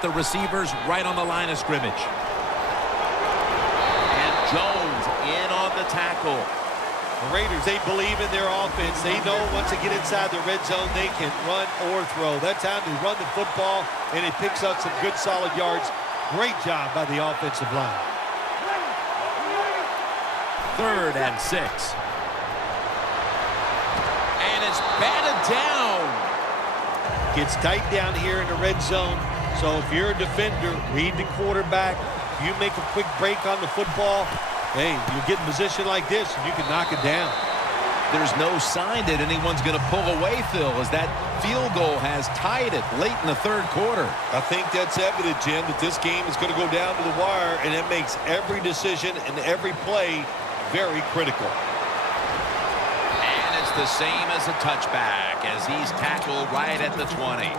with the receivers right on the line of scrimmage. And Jones in on the tackle. The Raiders, they believe in their offense. They know once they get inside the red zone, they can run or throw. That time they run the football, and it picks up some good solid yards. Great job by the offensive line. 3rd and 6. And it's batted down. Gets tight down here in the red zone. So if you're a defender, read the quarterback. If you make a quick break on the football, hey, you get in a position like this, and you can knock it down. There's no sign that anyone's going to pull away, Phil, as that field goal has tied it late in the 3rd quarter. I think that's evident, Jim, that this game is going to go down to the wire, and it makes every decision and every play very critical. And it's the same as a touchback as he's tackled right at the 20.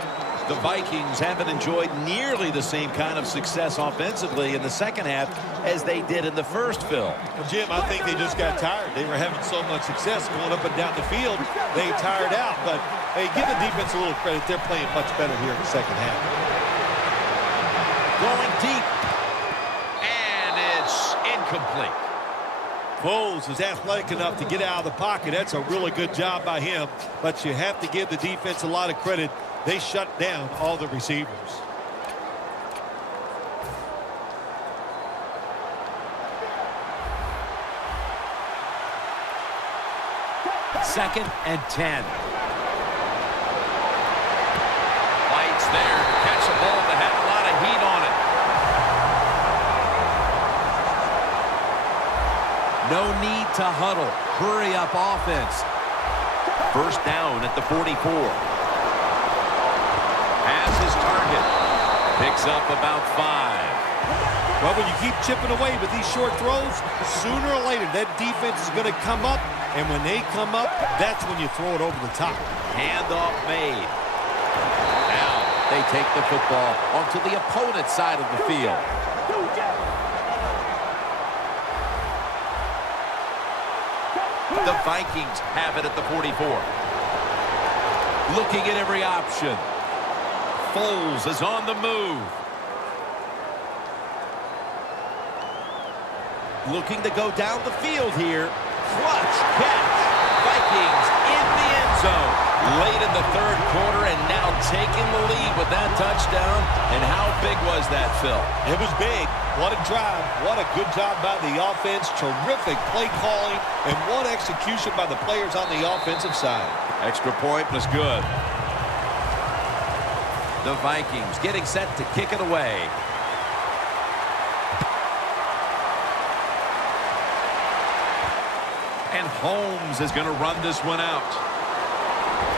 The Vikings haven't enjoyed nearly the same kind of success offensively in the second half as they did in the first, Phil. Well, Jim, I think they just got tired. They were having so much success going up and down the field. They tired out. But, hey, give the defense a little credit. They're playing much better here in the second half. Going deep. And it's incomplete. Foles is athletic enough to get out of the pocket. That's a really good job by him. But you have to give the defense a lot of credit. They shut down all the receivers. Second and 10. Lights there to catch a ball that had a lot of heat on it. No need to huddle. Hurry up offense. 1st down at the 44. Has his target. Picks up about 5. Well, when you keep chipping away with these short throws, sooner or later that defense is going to come up, and when they come up, that's when you throw it over the top. Handoff made. Now they take the football onto the opponent's side of the field. The Vikings have it at the 44. Looking at every option. Foles is on the move. Looking to go down the field here. Clutch catch. Vikings in the end zone. Late in the 3rd quarter and now taking the lead with that touchdown. And how big was that, Phil? It was big. What a drive. What a good job by the offense. Terrific play calling. And what execution by the players on the offensive side. Extra point was good. The Vikings getting set to kick it away. And Holmes is going to run this one out.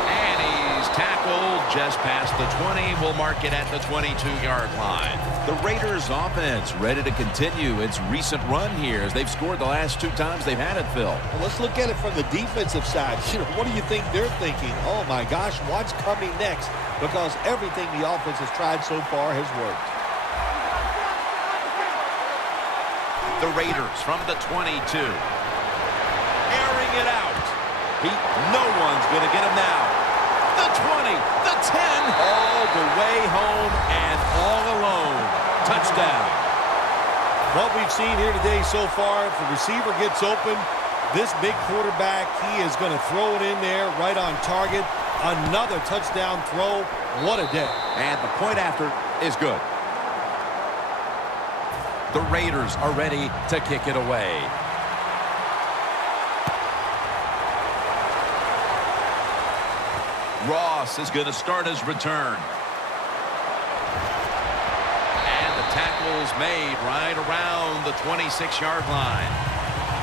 And he's tackled just past the 20. We'll mark it at the 22-yard line. The Raiders offense ready to continue its recent run here as they've scored the last 2 times they've had it, Phil. Well, let's look at it from the defensive side. What do you think they're thinking? Oh, my gosh, what's coming next? Because everything the offense has tried so far has worked. The Raiders from the 22. Airing it out. No one's going to get him now. The 20, the 10, all the way home and all alone. Touchdown. What we've seen here today so far, if the receiver gets open, this big quarterback, he is going to throw it in there right on target. Another touchdown throw. What a day. And the point after is good. The Raiders are ready to kick it away. Ross is going to start his return. And the tackle's made right around the 26-yard line.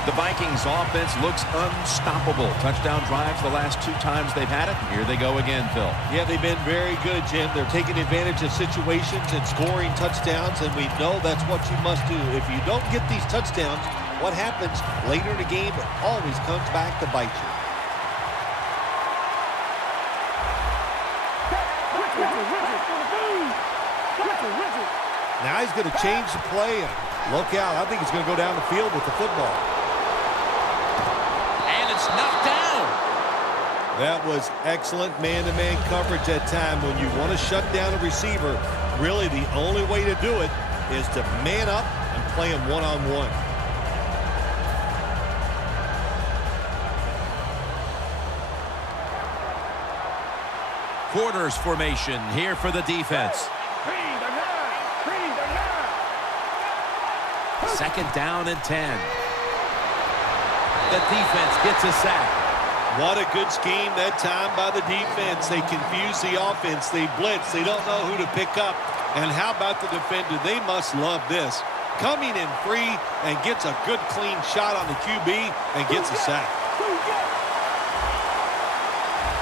The Vikings offense looks unstoppable. Touchdown drives the last 2 times they've had it. Here they go again, Phil. Yeah, they've been very good, Jim. They're taking advantage of situations and scoring touchdowns, and we know that's what you must do. If you don't get these touchdowns, what happens later in the game, it always comes back to bite you. Now he's going to change the play. Look out. I think he's going to go down the field with the football. And it's knocked down. That was excellent man-to-man coverage that time. When you want to shut down a receiver, Really, the only way to do it is to man up and play them one-on-one. Quarters formation here for the defense. Second down and 10. The defense gets a sack. What a good scheme that time by the defense. They confuse the offense. They blitz. They don't know who to pick up. And how about the defender? They must love this. Coming in free and gets a good clean shot on the QB and gets a sack.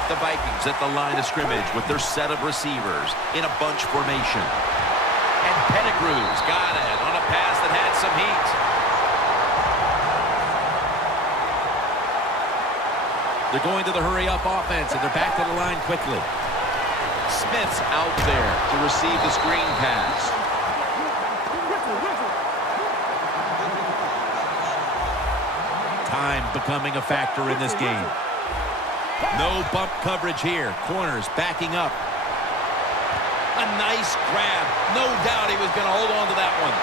The Vikings at the line of scrimmage with their set of receivers in a bunch formation. And Pettigrew's got it on a pass that had some heat. They're going to the hurry-up offense, and they're back to the line quickly. Smith's out there to receive the screen pass. Time becoming a factor in this game. No bump coverage here. Corners backing up. A nice grab. No doubt he was going to hold on to that one.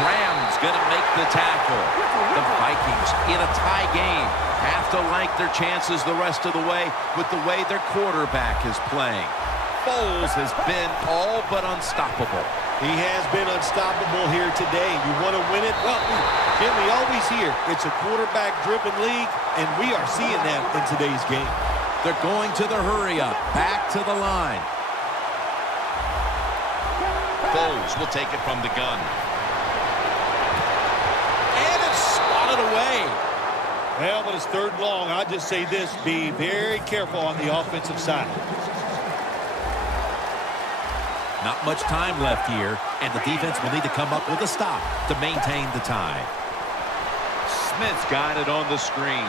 Graham's going to make the tackle. The Vikings in a tie game have to like their chances the rest of the way with the way their quarterback is playing. Foles has been all but unstoppable. He has been unstoppable here today. You want to win it? Well, Jim, we always hear it's a quarterback-driven league, and we are seeing that in today's game. They're going to the hurry-up, back to the line. Foles will take it from the gun. And it's swatted away. Well, but it's third and long. I'll just say this, be very careful on the offensive side. Not much time left here, and the defense will need to come up with a stop to maintain the tie. Smith's got it on the screen.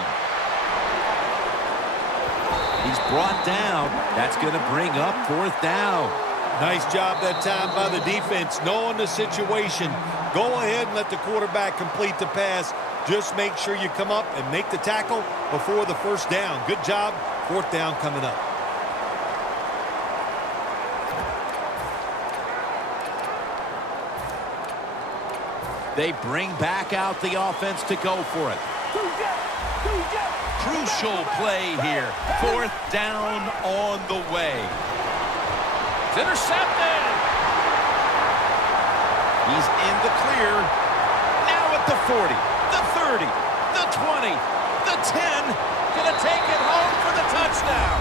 He's brought down. That's going to bring up fourth down. Nice job that time by the defense, knowing the situation. Go ahead and let the quarterback complete the pass. Just make sure you come up and make the tackle before the first down. Good job. Fourth down coming up. They bring back out the offense to go for it. Crucial play here. Fourth down on the way. It's intercepted. He's in the clear. Now at the 40, the 30, the 20, the 10. Gonna take it home for the touchdown.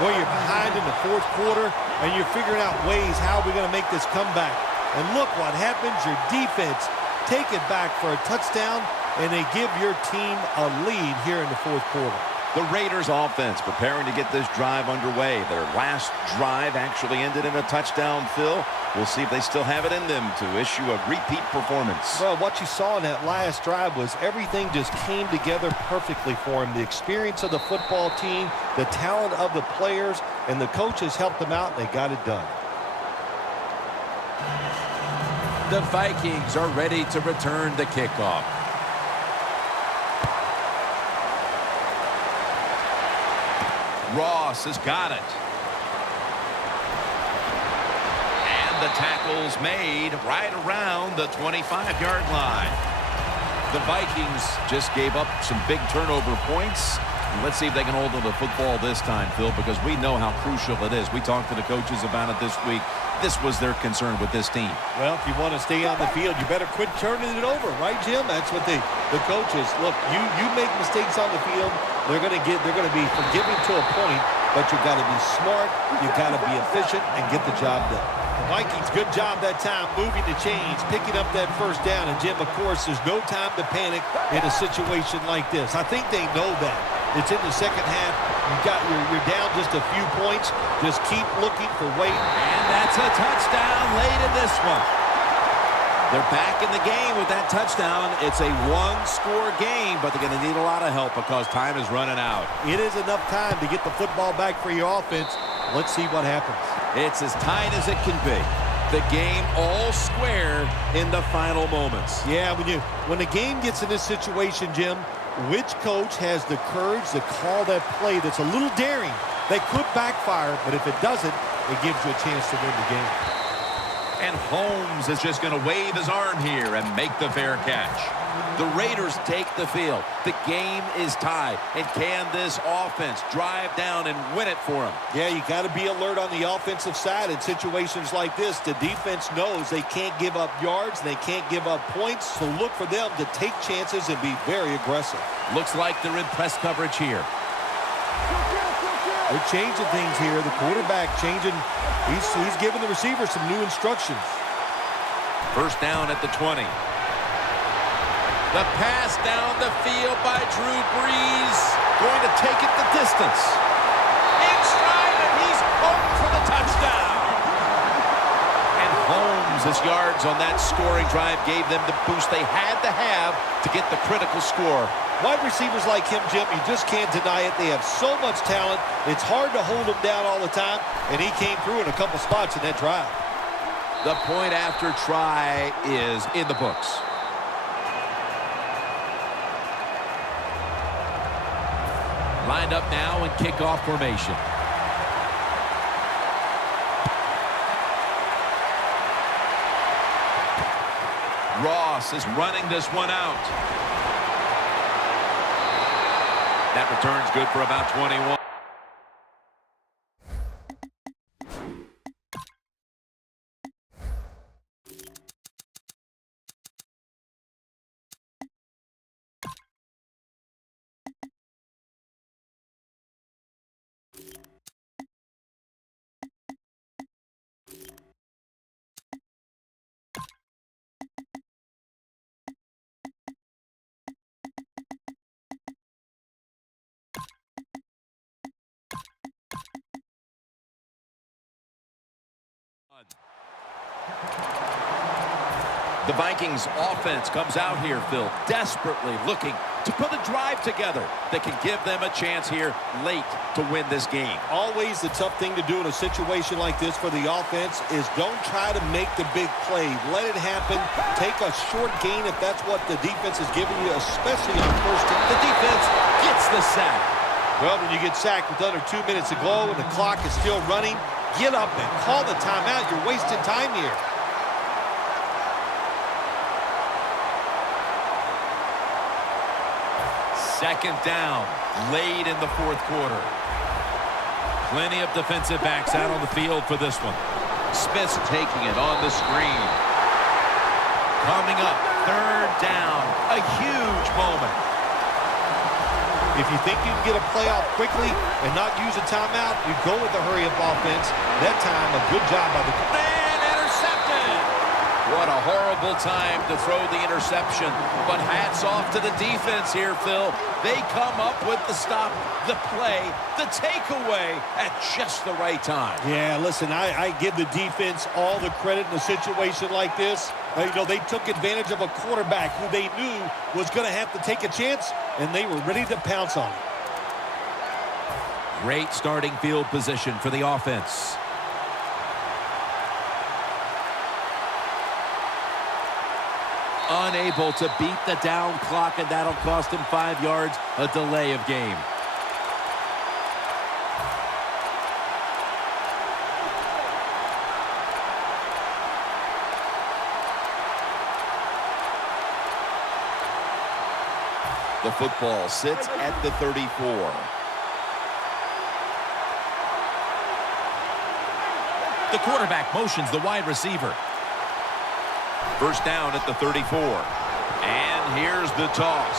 Well, you're behind in the fourth quarter, and you're figuring out ways how we're going to make this comeback. And look what happens. Your defense take it back for a touchdown, and they give your team a lead here in the fourth quarter. The Raiders offense preparing to get this drive underway. Their last drive actually ended in a touchdown, Phil. We'll see if they still have it in them to issue a repeat performance. Well, what you saw in that last drive was everything just came together perfectly for him. The experience of the football team, the talent of the players, and the coaches helped them out, and they got it done. The Vikings are ready to return the kickoff. Ross has got it. And the tackle's made right around the 25-yard line. The Vikings just gave up some big turnover points. Let's see if they can hold on to the football this time, Phil, because we know how crucial it is. We talked to the coaches about it this week. This was their concern with this team. Well, if you want to stay on the field, you better quit turning it over, right, Jim? That's what the coaches look. You make mistakes on the field, they're going to be forgiving to a point, but you got to be smart, you got to be efficient, and get the job done. The Vikings, good job that time, moving the chains, picking up that first down. And Jim, of course, there's no time to panic in a situation like this. I think they know that. It's in the second half. You're down just a few points. Just keep looking for weight. And that's a touchdown late in this one. They're back in the game with that touchdown. It's a one-score game, but they're going to need a lot of help because time is running out. It is enough time to get the football back for your offense. Let's see what happens. It's as tight as it can be. The game all square in the final moments. Yeah, when the game gets in this situation, Jim, which coach has the courage to call that play that's a little daring, that could backfire, but if it doesn't, it gives you a chance to win the game. And Holmes is just going to wave his arm here and make the fair catch. The Raiders take the field. The game is tied. And can this offense drive down and win it for them? Yeah, you got to be alert on the offensive side in situations like this. The defense knows they can't give up yards. They can't give up points. So look for them to take chances and be very aggressive. Looks like they're in press coverage here. They're changing things here. The quarterback changing. He's giving the receiver some new instructions. First down at the 20. The pass down the field by Drew Brees. Going to take it the distance. In stride, and he's home for the touchdown. And Holmes' yards on that scoring drive gave them the boost they had to have to get the critical score. Wide receivers like him, Jim, you just can't deny it. They have so much talent. It's hard to hold them down all the time, and he came through in a couple spots in that drive. The point after try is in the books. Lined up now in kickoff formation. Ross is running this one out. That return's good for about 21. The Vikings offense comes out here, Phil, desperately looking to put a drive together that can give them a chance here late to win this game. Always the tough thing to do in a situation like this for the offense is don't try to make the big play. Let it happen. Take a short gain if that's what the defense is giving you, especially on first down. The defense gets the sack. Well, when you get sacked with under 2 minutes to go and the clock is still running, get up and call the timeout. You're wasting time here. Second down, late in the fourth quarter. Plenty of defensive backs out on the field for this one. Smith's taking it on the screen. Coming up, third down, a huge moment. If you think you can get a playoff quickly and not use a timeout, you go with the hurry-up offense. That time, a good job by the... And intercepted! What a horrible time to throw the interception. But hats off to the defense here, Phil. They come up with the stop, the play, the takeaway at just the right time. Yeah, listen, I give the defense all the credit in a situation like this. You know, they took advantage of a quarterback who they knew was going to have to take a chance, and they were ready to pounce on it. Great starting field position for the offense. Unable to beat the down clock, and that'll cost him 5 yards, a delay of game. The football sits at the 34. The quarterback motions the wide receiver. First down at the 34. And here's the toss.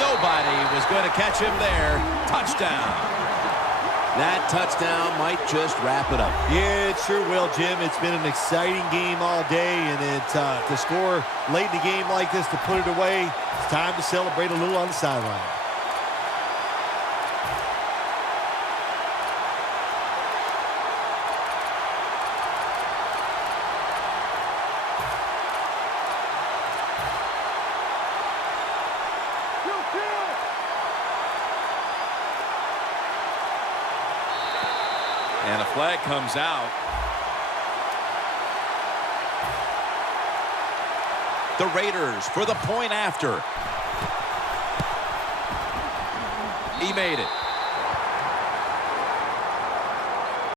Nobody was going to catch him there. Touchdown. That touchdown might just wrap it up. Yeah, it sure will, Jim. It's been an exciting game all day, and to score late in the game like this, to put it away, it's time to celebrate a little on the sideline. And a flag comes out. The Raiders for the point after. He made it.